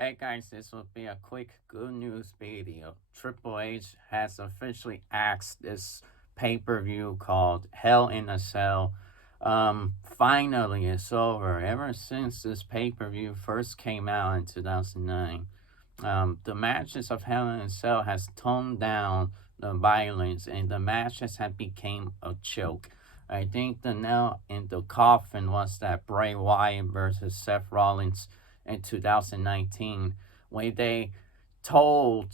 Hey guys, this will be a quick good news video. Triple H has officially axed this pay-per-view called Hell in a Cell. Finally it's over. Ever since this pay-per-view first came out in 2009, the matches of Hell in a Cell has toned down the violence and the matches have become a joke. I think the nail in the coffin was that Bray Wyatt versus Seth Rollins in 2019 when they told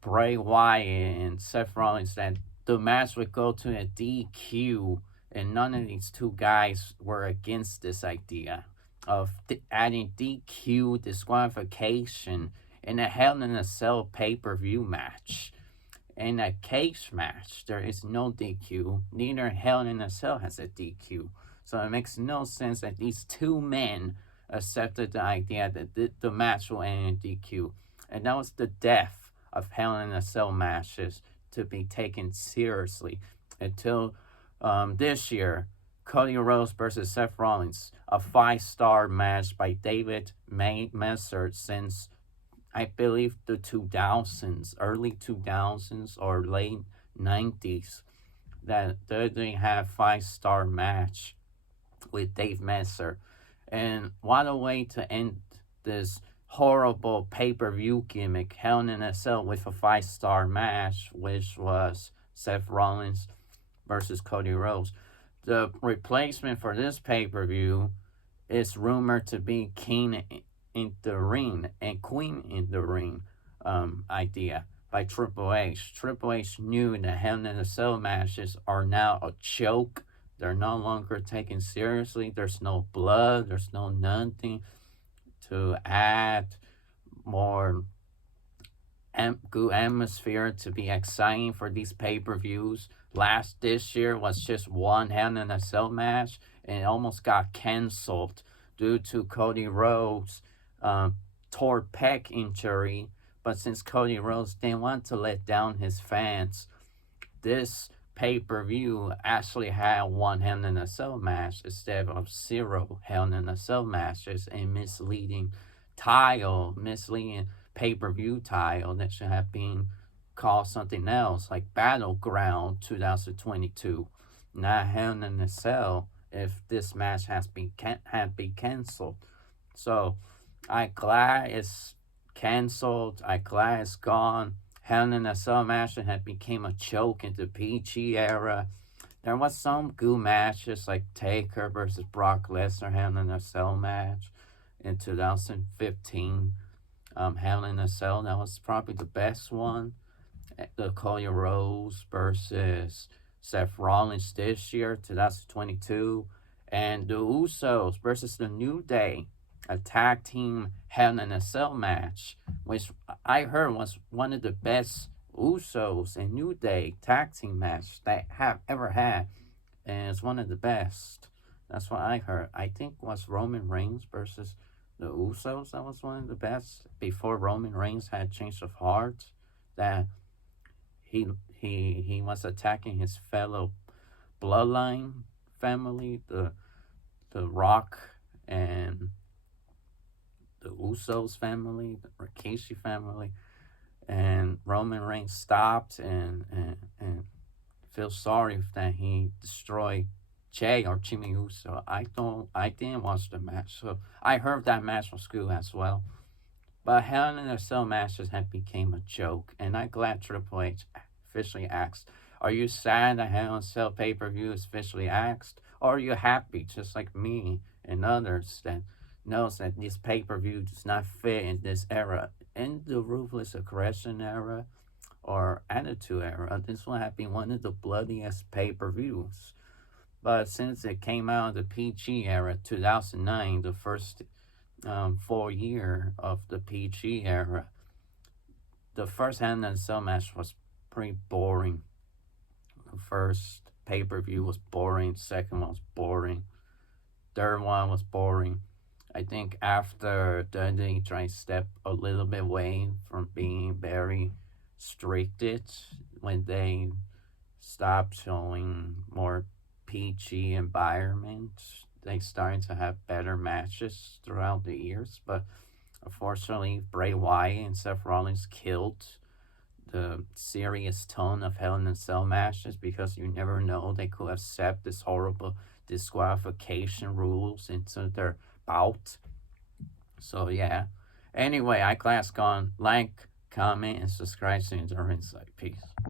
Bray Wyatt and Seth Rollins that the match would go to a DQ, and none of these two guys were against this idea of adding DQ disqualification in a Hell in a Cell pay per view match. In a cage match, there is no DQ. Neither Hell in a Cell has a DQ. So it makes no sense that these two men accepted the idea that the match will end in DQ. And that was the death of Hell in a Cell matches to be taken seriously until this year. Cody Rhodes versus Seth Rollins, a 5-star match by David Messer since I believe the 2000s, early 2000s or late 90s, that they have 5-star match with Dave Messer. And what a way to end this horrible pay-per-view gimmick, Hell in a Cell with a 5-star match, which was Seth Rollins versus Cody Rhodes. The replacement for this pay-per-view is rumored to be King in the Ring and Queen in the Ring idea by Triple H. Triple H knew that Hell in a Cell matches are now a joke. They're no longer taken seriously. There's no blood. There's no nothing to add more good atmosphere to be exciting for these pay-per-views. This year was just one Hell in a Cell match, and it almost got canceled due to Cody Rhodes' tore pec injury. But since Cody Rhodes didn't want to let down his fans, this pay-per-view actually had one Hell in a Cell match instead of 0 Hell in a Cell matches, and misleading pay-per-view title that should have been called something else like Battleground 2022, not Hell in a Cell, if this match had been canceled. So I'm glad it's canceled. I'm glad it's gone. Hell in a Cell match had became a joke in the PG era. There was some good matches like Taker versus Brock Lesnar Hell in a Cell match in 2015. Hell in a Cell, that was probably the best one. The Cody Rhodes versus Seth Rollins this year, 2022. And the Usos versus the New Day, a tag team Hell in a Cell match, which I heard was one of the best Usos and New Day tag team match they have ever had, and it's one of the best. That's what I heard. I think was Roman Reigns versus the Usos. That was one of the best before Roman Reigns had changed of heart. That he was attacking his fellow bloodline family, the Rock and the Usos family, the Rikishi family, and Roman Reigns stopped and feel sorry that he destroyed Jay or Jimmy Uso. I didn't watch the match, so I heard that match was good as well. But Hell in a Cell matches have become a joke, and I'm glad Triple H officially asked, are you sad that Hell in a Cell pay-per-view is officially asked? Or are you happy, just like me and others, that knows that this pay-per-view does not fit in this era? In the Ruthless Aggression era or Attitude era, this will have been one of the bloodiest pay-per-views. But since it came out of the PG era, 2009, the first 4 year of the PG era, the first Hell in a Cell match was pretty boring. The first pay-per-view was boring. Second one was boring. Third one was boring. I think after they tried to step a little bit away from being very restricted when they stopped showing more PG environment, they started to have better matches throughout the years. But Unfortunately, Bray Wyatt and Seth Rollins killed the serious tone of Hell in a Cell matches because you never know they could accept this horrible disqualification rules into their bout. So yeah. Anyway, iClass gone. Like, comment, and subscribe to Endure Insight. Peace.